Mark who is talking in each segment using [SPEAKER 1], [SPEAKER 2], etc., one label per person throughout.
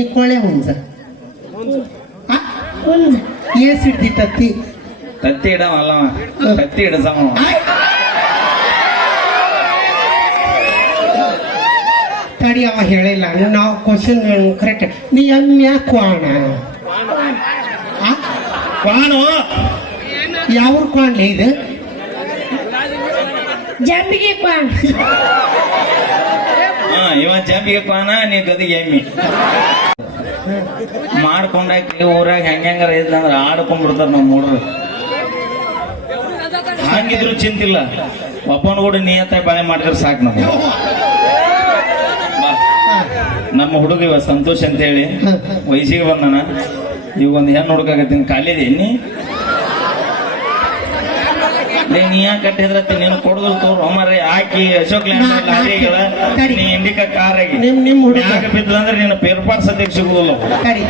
[SPEAKER 1] ನೀ ಕೋಳೆ ಹುಂಜ. ಏಸ್ ಹಿಡ್ದಿ ತತ್ತಿ.
[SPEAKER 2] ತತ್ತಿ ಇಡವ ಅಲ್ಲವ ತತ್ತಿ ಇಡ ಸಮ
[SPEAKER 1] ತಡಿ ಅವ ಹೇಳಿಲ್ಲ. ನಾವು ಕ್ವಶನ್ ಕರೆಕ್ಟ್ ನೀ ಎಮ್ಯ ಕ್ವಾಣ. ಕ್ವಾಣ.
[SPEAKER 2] ಕ್ವಾನು
[SPEAKER 1] ಯಾವ ಕ್ವಾಣ್ಲಿ ಇದು?
[SPEAKER 3] ಜಂಬಿಗೆ ಕ್ವಾಣ.
[SPEAKER 2] ಹಾ ಇವ ಜಂಬಿಗೆ ಕ್ವಾಣ ನೀ ಗದಿಗೆ ಎಮ್ಮಿ. ಮಾಡ್ಕೊಂಡಾಕಿ ಊರಾಗ ಹೆಂಗಾರ ಇದ್ನಂದ್ರ ಆಡ್ಕೊಂಡ್ಬಿಡ್ತಾರ ನಮ್ಮ ಹುಡ್ರು. ಹಂಗಿದ್ರು ಚಿಂತಿಲ್ಲ. ಒಬ್ಬನ ಕೂಡ ನಿಯತ್ತ ಬಾಳೆ ಮಾಡಿದ್ರೆ ಸಾಕು ನಮ್ಗೆ. ನಮ್ಮ ಹುಡುಗ ಇವ ಸಂತೋಷ್ ಅಂತ ಹೇಳಿ ವಯಸ್ಸಿಗೆ ಬಂದನ. ಈಗ ಒಂದು ಹೆಣ್ಣು ಹುಡುಕಾಗತ್ತೀನಿ ಕಾಲಿದೆ ನೀ ನೀ ಯಾಕೆ ಕಟ್ಟಿದ್ರತ್ತಿ? ನೀನು ಕೊಡೋದು ತೋರು. ಅಮ್ಮರೇ ಹಾಕಿ ಅಶೋಕ್ ಲ್ಯಾಂಡ್ ಲಾರಿಗಳ
[SPEAKER 1] ತಡಿ.
[SPEAKER 2] ನೀ ಇಂಡಿಕಾ ಕಾರ್ ಆಗಿ
[SPEAKER 1] ನಿಮ್ ನಿಮ್ ಹುಡುಗ.
[SPEAKER 2] ಮ್ಯಾಗ ಬಿದ್ದದಂದ್ರೆ ನೀನು ಪೇರ್ ಪಾರ್ಟ್ ಸದ್ಯಕ್ಕೆ ಸಿಗುದಿಲ್ಲ.
[SPEAKER 1] ಸರಿ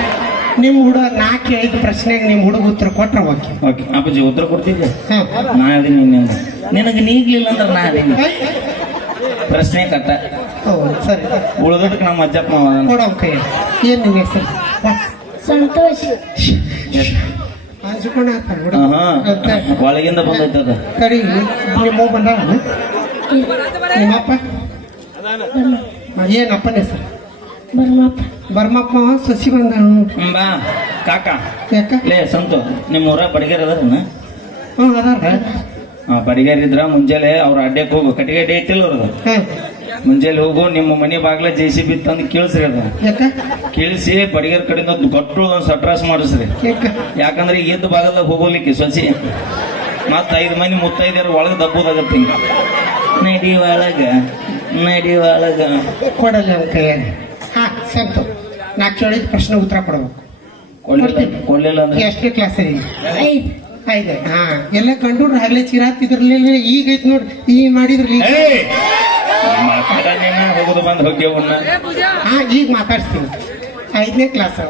[SPEAKER 1] ನಿಮ್ ಹುಡುಗ ನಾಲ್ಕು ಕೇಳಿದ ಪ್ರಶ್ನೆಗೆ ನಿಮ್ ಹುಡುಗ ಉತ್ತರ ಕೊಟ್ರ ಓಕೆ.
[SPEAKER 2] ಓಕೆ ಅಪ್ಪಾಜಿ ಉತ್ತರ ಕೊಡ್ತಿದ್ದೆ
[SPEAKER 1] ಹಾ.
[SPEAKER 2] ನಾ ಅದೀನಿ ನಿನ್ನ ನಿನಗೆ ನೀಗ್ಲಿಲ್ಲ ಅಂದ್ರೆ ನಾ ಅದೀನಿ. ಪ್ರಶ್ನೆ ಕಟ್ಟ.
[SPEAKER 1] ಹೌದು ಸರಿ.
[SPEAKER 2] ಉಳಿದದಕ್ಕೆ ನಮ್ಮ ಅಜ್ಜಪ್ಪ.
[SPEAKER 1] ಕೊಡೋ ಕೈ ಏನ್ ನಿನ್ನ ಹೆಸರು.
[SPEAKER 3] ಸಂತೋಷ್.
[SPEAKER 2] ಒಳಗಿಂದ ಬಂದೈತದ.
[SPEAKER 1] ಸರಿ ನಿಮ್ಮ ಬಂದ ನಿಮ್ಮಪ್ಪ? ಏನಪ್ಪನ ಹೆಸರು?
[SPEAKER 3] ಬರ್ಮಪ್ಪ.
[SPEAKER 1] ಬರ್ಮಪ್ಪ ಸಸಿ ಬಂದ
[SPEAKER 2] ಬಾ. ಕಾಕ.
[SPEAKER 1] ಯಾಕ?
[SPEAKER 2] ಲೇ ಸಂತು ನಿಮ್ಮ ಊರ ಬಡಿಗೇರ್ ಅದಾರನ
[SPEAKER 1] ಹ್ಞೂ ಅದಾರ.
[SPEAKER 2] ಹಾ? ಬಡಿಗೇರ್ ಇದ್ರ ಮುಂಜಾನೆ ಅವ್ರ ಅಡ್ಡಕ್ಕೆ ಹೋಗು. ಕಟ್ಟಿಗೆ ಅಡ್ಡೆ ಐತಿಲ್ಲ ಅವ್ರದ್ದು ಮುಂಜಾನೆ ಹೋಗು ನಿಮ್ಮ ಮನೆ ಬಾಗ್ಲ ಜೆ ಸಿ ಬಿ ತಂದು ಕೇಳಿಸ್ರಿ ಅದ.
[SPEAKER 1] ಯಾಕ?
[SPEAKER 2] ಕೇಳಿಸಿ ಬಡಿಗೇರ್ ಕಡೆಯಿಂದ ಗೊಟ್ಟು ಒಂದು ಸಟ್ರಾಸ್ ಮಾಡಿಸ್ರಿ.
[SPEAKER 1] ಯಾಕ?
[SPEAKER 2] ಯಾಕಂದ್ರೆ ಈಗ ಎದ್ದು ಭಾಗದಾಗ ಹೋಗೋಲಿಕ್ಕೆ ಸಸಿ. ಮತ್ತೆ ಐದು ಮಂದಿ ಮುತ್ತೈದರ ಒಳಗೆ ದಬ್ಬುದಾಗತ್ತೆ ಹಿಂಗ. ನಡಿ ಒಳಗ ನಡಿ ಒಳಗ.
[SPEAKER 1] ಕೊಡಲ್ಲ ಕೈಯಾಗ ಹಾ ಸಂತು ನಾ ಕೇಳಿದ ಪ್ರಶ್ನೆ ಉತ್ತರ ಕೊಡ್ಬೇಕು.
[SPEAKER 2] ಕೊಡ್ಲಿಲ್ಲ ಕೊಡ್ಲಿಲ್ಲ ಅಂದ್ರೆ?
[SPEAKER 1] ಎಷ್ಟನೇ ಕ್ಲಾಸ್
[SPEAKER 3] ಐದು.
[SPEAKER 1] ಆಯ್ತು ಹಾ. ಎಲ್ಲ ಕಂಡು ಹಗಲೇ ಚಿರಾತಿದ್ರಲ್ಲ ಈಗ ಐತ್ ನೋಡ್ರಿ ಈಗ.
[SPEAKER 2] ಮಾತಾಡನೇನ ಹೋಗುದು ಬಂದ್ ಹೋಗ್ಯವನ್ನ
[SPEAKER 1] ಹಾ ಈಗ ಮಾತಾಡ್ಸ್ತೀನಿ. ಐದನೇ ಕ್ಲಾಸ್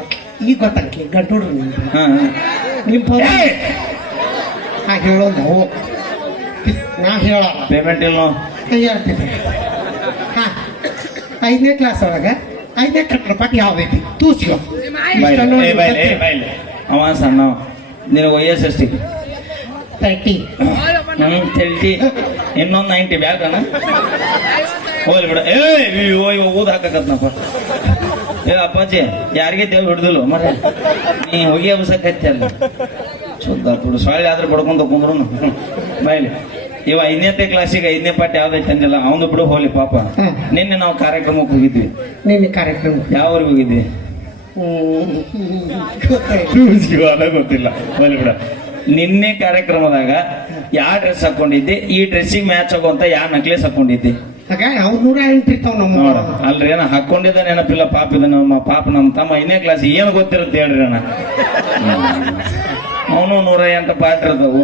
[SPEAKER 1] ಈಗ ಗೊತ್ತಾಗ್ಲಿ ಗಂಟುಡ್ರು ನಿಮ್ದು.
[SPEAKER 2] ಹಾ
[SPEAKER 1] ನಿಮ್ ಫೋನ್ ಹಾ ಹೇಳೋದು ನಾ ಹೇಳಲ್ಲ.
[SPEAKER 2] ಪೇಮೆಂಟ್ ಇಲ್ಲ
[SPEAKER 1] ಹೇಳ್ತೀನಿ. ಐದನೇ ಕ್ಲಾಸ್ ಒಳಗ ಐದನೇ ಕಟ್ಟಡ ಪಾಠ ಯಾವ್ದೈತಿ ತೂಸ್ಕೋ
[SPEAKER 2] ಅವ ಸಣ್ಣ ನಿನಗೆ ವಯಸ್ಸು ಎಷ್ಟಿ
[SPEAKER 1] ತರ್ಟಿ.
[SPEAKER 2] ಹ್ಮ್ ತರ್ಟಿ. ಇನ್ನೊಂದು ನೈಂಟಿ ಬ್ಯಾಗನ ಹೋಗ್ಲಿ ಬಿಡ. ಏ ಇವ ಇವ ಊದ್ ಹಾಕಕತ್ನಪ್ಪ. ಏ ಅಪ್ಪಾಜಿ ಯಾರಿಗೆ ದೇವ್ ಹಿಡ್ದಿಲ್ಲ ಮರ ನೀ ಹೋಗಿ ಅವಸಕ್ಕೈತಿ ಅಲ್ಲ. ಶುದ್ಧ ಸೊಳ್ಳೆ ಆದ್ರೆ ಬಡ್ಕೊಂಡು ಕುಂದ್ರು ಬಾಯ್ಲಿ ಇವ ಐದನೇ ಕ್ಲಾಸಿಗೆ ಐದನೇ ಪಾಠ ಯಾವ್ದೈತೆ ಅಂದಿಲ್ಲ ಅವನು ಬಿಡು ಹೋಗ್ಲಿ ಪಾಪ.
[SPEAKER 1] ಹ್ಮ್.
[SPEAKER 2] ನಿನ್ನೆ ನಾವು ಕಾರ್ಯಕ್ರಮಕ್ಕೆ ಹೋಗಿದ್ವಿ.
[SPEAKER 1] ನಿನ್ನೆ ಕಾರ್ಯಕ್ರಮ.
[SPEAKER 2] ಯಾವ ಊರಿಗೆ ಹೋಗಿದ್ವಿ.
[SPEAKER 1] ಗೊತ್ತಾಯ್ತು.
[SPEAKER 2] ಗೊತ್ತಿಲ್ಲ. ಹೋಗ್ಲಿ ಬಿಡ. ನಿನ್ನೆ ಕಾರ್ಯಕ್ರಮದಾಗ ಯಾವ ಡ್ರೆಸ್ ಹಾಕೊಂಡಿದ್ದೆ? ಈ ಡ್ರೆಸ್ಸಿಗೆ ಮ್ಯಾಚ್ ಆಗುವಂತ ಯಾವ ನಕ್ಲೇಸ್ ಹಾಕೊಂಡಿದ್ದೆ?
[SPEAKER 1] ಆಗ ಅವ್ ನೂರ ಎಂಟು ನಮ್ಮ
[SPEAKER 2] ನೋಡ ಅಲ್ರಿ ಏನ ಹಾಕೊಂಡಿದ್ದ ನೆನಪಿಲ್ಲ ಪಾಪ ಇದು ನಮ್ಮ ಪಾಪ ನಮ್ಮ ತಮ್ಮ ಐದನೇ ಕ್ಲಾಸ್ ಏನು ಗೊತ್ತಿರುತ್ತೆ ಹೇಳ್ರಿ ಅಣ್ಣ. ಅವನು ನೂರ ಎಂಟು ಪಾಠ ಇರ್ತಾವು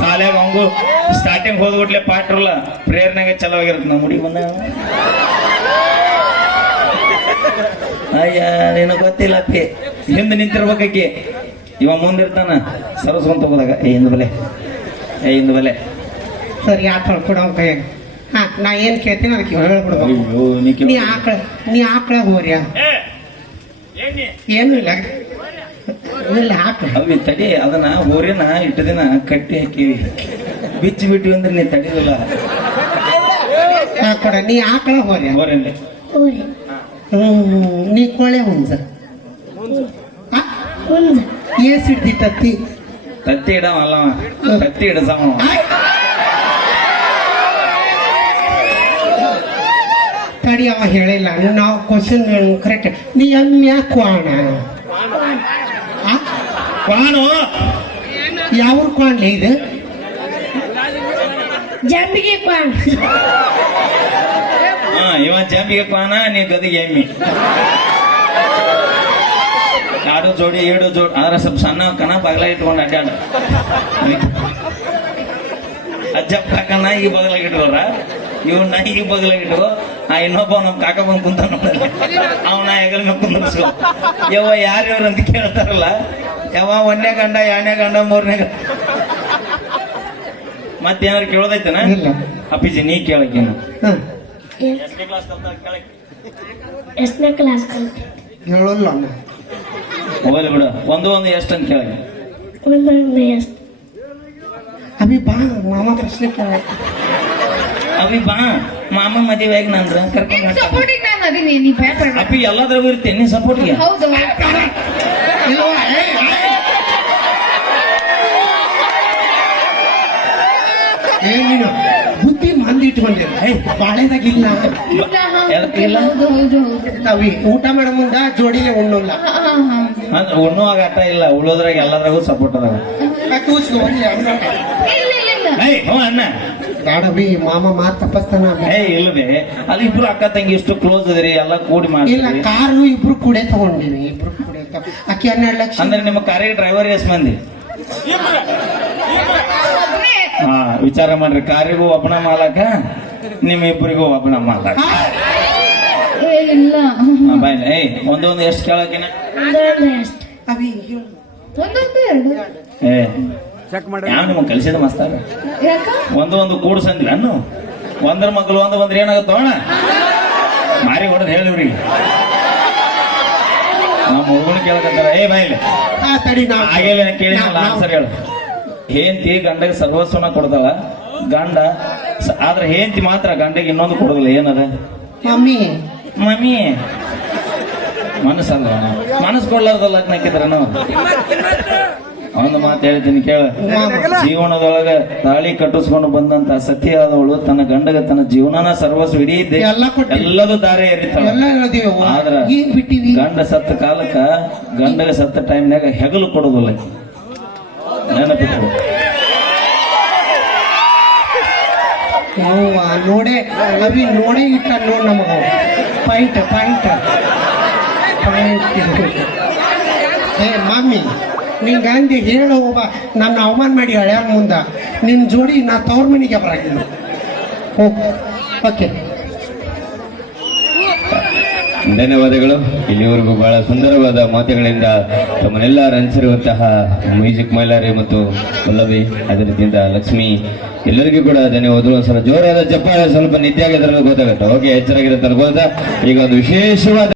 [SPEAKER 2] ಶಾಲ್ಯಾಗ ಅವಂಗು ಸ್ಟಾರ್ಟಿಂಗ್ ಹೋದ್ಬಿಟ್ಲೆ ಪಾಟ್ರಲ್ಲ ಪ್ರೇರಣೆಗೆ ಚಲೋ ಆಗಿರುತ್ತೆ ನಮ್ಮ ಹುಡುಗಿ ಬಂದ ಅಯ್ಯ ನಿನಗೆ ಗೊತ್ತಿಲ್ಲ ಅಕ್ಕಿ ಹಿಂದೆ ನಿಂತಿರ್ಬೇಕಿ ಇವ ಮುಂದಿರ್ತಾನ ಸರಸ್ಕೊಂತ ಹೋದಾಗ ಏ ಹಿಂದ ಬಲೆ. ಏ ಹಿಂದ ಬಲೆ.
[SPEAKER 1] ಸರಿ ಆಕಳ ಕೊಡೋ ಹಾ ನಾ ಏನ್ ಕೇಳ್ತೀನಿ ಅದಕ್ಕೆ ಹೇಳ್ಬಿಡ್ಬೇಕು.
[SPEAKER 2] ನೀ
[SPEAKER 1] ಆಕಳ ನೀ ಆಕಳ ಹೋರ್ಯ ಏನು ಇಲ್ಲ. ಇಲ್ಲ ಆಕಳ
[SPEAKER 2] ಅವಿ ತಡಿ ಅದನ್ನ ಊರಿನ ಇಟ್ಟು ದಿನ ಕಟ್ಟಿ ಹಾಕಿವಿ ಬಿಚ್ಚಿ ಬಿಟ್ವಿ ಅಂದ್ರೆ ನೀ ತಡಿದಿಲ್ಲ
[SPEAKER 1] ಹಾ ಕೊಡ ನೀ ಆಕಳ ಹೋರ್ಯ
[SPEAKER 2] ಊರಲ್ಲಿ
[SPEAKER 3] ಊರಿ
[SPEAKER 1] ಹ್ಮ್ ನೀ ಕೋಳೆ ಹುಂಜ ಆ?
[SPEAKER 3] ಹುಂಜ
[SPEAKER 1] ಏಸ್ ಹಿಡ್ದಿ ತತ್ತಿ.
[SPEAKER 2] ತತ್ತಿ ಇಡವ ಅಲ್ಲವ ತತ್ತಿ ಇಡ ಸಮ
[SPEAKER 1] ತಡಿ ಅವ ಹೇಳಿಲ್ಲ. ನಾವು ಕ್ವಶನ್ ಕರೆಕ್ಟ್ ನೀ ಎಮ್ಯ ಕ್ವಾಣ. ಆ?
[SPEAKER 2] ಕ್ವಾನು?
[SPEAKER 1] ಯಾವ ಕ್ವಾಣ್ಲೆ ಇದು?
[SPEAKER 3] ಜಂಬಿಗೆ ಕ್ವಾನ್.
[SPEAKER 2] ಹಾ ಇವ ಜಾಂಬಿಗೆ ಕ್ವಾನ ನೀ ಗದಿಗೆ ಎಮ್ಮಿ. ಆಡು ಜೋಡಿ ಏಡು ಜೋಡಿ ಆದ್ರೆ ಸ್ವಲ್ಪ ಸಣ್ಣ ಕಣ ಬಗ್ಲ ಇಟ್ಕೊಂಡು ಅಡ್ಡಾಡ ಅಜ್ಜಪ್ಪ ಕಾಕನ ಈ ಬಗಲಾಗ ಇಟ್ಕೋರ ನಾ ಈ ಬಗಲಾಗ ಇಟ್ಕೋ ಆ ಇನ್ನೊಬ್ಬ ನಮ್ ಕಾಕ ಬಂದು ಕುಂತ ಅವನ ಹೆಗಲ ಕುಂದರ್ಸ್ಕೊ. ಯವ್ವ ಯಾರ್ಯಾರು ಅಂತ ಕೇಳ್ತಾರಲ್ಲ? ಯಾವ ಒಂದನೇ ಗಂಡ ಎರಡನೇ ಗಂಡ ಮೂರನೇ ಗಂಡ. ಮತ್ತೇನಾರು ಕೇಳೋದೈತನ?
[SPEAKER 1] ಇಲ್ಲ.
[SPEAKER 2] ಅಪ್ಪಿಜಿ ನೀ ಕೇಳಕ್ಕೇನು ಎಷ್ಟನೇ ಕ್ಲಾಸ್ ಕಲ್ತ ಕೇಳಕ್ಕೆ?
[SPEAKER 3] ಎಷ್ಟನೇ ಕ್ಲಾಸ್ ಕಲ್ತಿ
[SPEAKER 1] ಹೇಳಲ್ಲ. ಅಣ್ಣ
[SPEAKER 2] ಬಿಡು. ಒಂದು ಒಂದು ಎಷ್ಟು ಅಂತ ಕೇಳಿ.
[SPEAKER 3] ಒಂದೊಂದು ಎಷ್ಟು?
[SPEAKER 1] ಅಭಿ ಬಾ ಮಾಮ ಪ್ರಶ್ನೆ ಕೇಳ.
[SPEAKER 2] ಬಾ ಮಾಮ ಮದುವೆ ಆಗಿ ನಂದ್ರ ಕರ್ಕೊಂಡು.
[SPEAKER 4] ಸಪೋರ್ಟಿಗೆ ನಾನು ಅದೀನಿ ನೀ ಭಯ ಪಡ್ಬೇಡ.
[SPEAKER 2] ಅಪ್ಪಿ ಎಲ್ಲದ್ರಾಗೂ ಇರ್ತೀನಿ ನೀ ಸಪೋರ್ಟ್ಗೆ
[SPEAKER 4] ಹೌದು
[SPEAKER 1] ಇಲ್ವಾ ಏಯ್, ಏಯ್. ಏ ನೀನು ಬುದ್ಧಿ ಮಂದಿ ಇಟ್ಕೊಂಡಿರಲ್ಲ ಏ ಬಾಳೆದಾಗಿಲ್ಲ
[SPEAKER 4] ಇಲ್ಲ.
[SPEAKER 2] ಇಲ್ಲ?
[SPEAKER 4] ಹೌದು ಹೌದು ಹೌದು.
[SPEAKER 1] ಊಟ ಮಾಡೋ ಮುಂದ ಜೋಡಿಲೆ ಉಣ್ಣಲ್ಲ.
[SPEAKER 2] ಅಂದ್ರೆ ಉಣ್ಣುವಾಗ ಆಟ ಇಲ್ಲ ಉಳೋದ್ರಾಗ ಎಲ್ಲದ್ರಾಗೂ ಸಪೋರ್ಟ್ ಅದಾವ. ಏಯ್ ಹ್ಞೂ ಅಣ್ಣ
[SPEAKER 1] ಮಾಮ ಮಾತ್ ತಪ್ಪಸ್ತಾನ.
[SPEAKER 2] ಏಯ್ ಇಲ್ಲದೆ ಅಲ್ಲಿ ಇಬ್ರು ಅಕ್ಕ ತಂಗಿ ಇಷ್ಟು ಕ್ಲೋಸ್ ಅದ್ರಿ ಎಲ್ಲ ಕೂಡಿ
[SPEAKER 1] ಇಲ್ಲ ಕಾರು ಇಬ್ರು ಕೂಡೆ ತಗೊಂಡಿವಿ ಇಬ್ರು ಕೂಡೆ ಅಕ್ಕಿ ಆಕಿ ಹನ್ನೆರಡು ಲಕ್ಷ.
[SPEAKER 2] ಅಂದ್ರೆ ನಿಮ್ಮ ಕಾರಿಗೆ ಡ್ರೈವರ್ ಎಷ್ಟು ಮಂದಿ? ವಿಚಾರ ಮಾಡ್ರಿ ಕಾರಿಗೂ ಒಬ್ಬನ ಮಾಲಕ ನಿಮ್ಮಿಬ್ಬರಿಗೂ ಒಬ್ಬನ ಮಾಲಕ
[SPEAKER 4] ಏ, ಇಲ್ಲ.
[SPEAKER 2] ಹಾ, ಬಾಯ್ ಏಯ್ ಒಂದೊಂದು ಎಷ್ಟು ಕೇಳಕಿನ?
[SPEAKER 3] ಒಂದೊಂದು
[SPEAKER 1] ಅವಿ ಹೇಳು.
[SPEAKER 4] ಒಂದೊಂದು ಎರಡು.
[SPEAKER 2] ಏ ಯಾವ ನಿಮಗೆ ಕಲಿಸಿದ ಮಸ್ತಾರ?
[SPEAKER 4] ಯಾಕ?
[SPEAKER 2] ಒಂದು ಒಂದು ಕೂಡ್ಸಂದಿಲ್ಲ ಅನ್ನು. ಒಂದ್ರ ಮಕ್ಕಳು ಒಂದು ಬಂದ್ರೆ ಏನಾಗುತ್ತೋ ಅಣ್ಣ? ಮಾರಿ ಹೊಡೆದು ಹೇಳಿವ್ರಿ ನಮ್ಮ ಹುಡುಗನ ಕೇಳಕತ್ತಾರ. ಏ ಬಾಯಿಲೆ
[SPEAKER 1] ಆ, ತಡಿ ನಾವು
[SPEAKER 2] ಕೇಳಿಲ್ಲ ಆನ್ಸರ್ ಹೇಳು. ಹೆಂಡತಿ ಗಂಡಗೆ ಸರ್ವಸ್ವನ ಕೊಡ್ತಾಳ ಗಂಡ ಆದ್ರೆ ಹೆಂಡತಿ ಮಾತ್ರ ಗಂಡಗೆ ಇನ್ನೊಂದು ಕೊಡೋದಿಲ್ಲ ಏನದ?
[SPEAKER 1] ಮಮ್ಮಿ.
[SPEAKER 2] ಮಮ್ಮಿ. ಮನಸ್ಸಲ್ಲ ಮನಸ್ಸು ಕೊಡ್ಲಾರ್ದ ಲಗ್ನ ಒಂದು ಮಾತು ಹೇಳ್ತೀನಿ ಕೇಳ. ಜೀವನದೊಳಗ ತಾಳಿ ಕಟ್ಟಿಸ್ಕೊಂಡು ಬಂದಂತ ಸತಿಯಾದವಳು ತನ್ನ ಗಂಡಗ ತನ್ನ ಜೀವನನ ಸರ್ವಸ್ವ ಇಡೀ ಎಲ್ಲದು
[SPEAKER 1] ಎಲ್ಲ ಕೊಟ್ಟಿ-
[SPEAKER 2] ಎಲ್ಲದೂ ದಾರಿ ಎರಿತಾಳ. ಆದ್ರ ಗಂಡ ಸತ್ತ ಕಾಲಕ್ಕ ಗಂಡಗ ಸತ್ತ ಟೈಮ್ನಾಗ ಹೆಗಲು ಕೊಡೋದಿಲ್ಲ. ನೆನಪಿಟ್ಟು
[SPEAKER 1] ಯವ್ವ, ನೋಡೆ ಅವಿ ನೋಡೇ ಇಟ್ಟ ನೋಡ್ ನಮಗ. Point point. ಪಾಯಿಂಟ್. ಏ ಮಮ್ಮಿ ನಿನ್ ಗಾಂಧಿ ಹೇಳು ಒಬ್ಬ ನನ್ನ ಅವಮಾನ ಮಾಡಿ ಹಳ್ಯಾರ ಮುಂದ? ನಿನ್ ಜೋಡಿ ನಾ ತವ್ರ ಮನೆಗೆ ಬರಾಕಿಲ್ಲ ಓಕೆ.
[SPEAKER 5] ಧನ್ಯವಾದಗಳು. ಇಲ್ಲಿವರೆಗೂ ಬಹಳ ಸುಂದರವಾದ ಮಾತುಗಳಿಂದ ತಮ್ಮನ್ನೆಲ್ಲ ರಂಚಿರುವಂತಹ ಮ್ಯೂಸಿಕ್ ಮೈಲಾರಿ ಮತ್ತು ಪಲ್ಲವಿ ಅದೇ ರೀತಿಯಿಂದ ಲಕ್ಷ್ಮಿ, ಎಲ್ಲರಿಗೂ ಕೂಡ ಧನ್ಯವಾದಗಳು. ಸ್ವಲ್ಪ ಜೋರಾದ ಚಪ್ಪಾಳೆ ಸ್ವಲ್ಪ ನಿದ್ದೆ ಆಗಿದ್ರೆ ಗೊತ್ತಾಗುತ್ತೆ. ಓಕೆ ಎಚ್ಚರಾಗಿರುತ್ತೆ ಗೊತ್ತಾ ಈಗ ಒಂದು ವಿಶೇಷವಾದ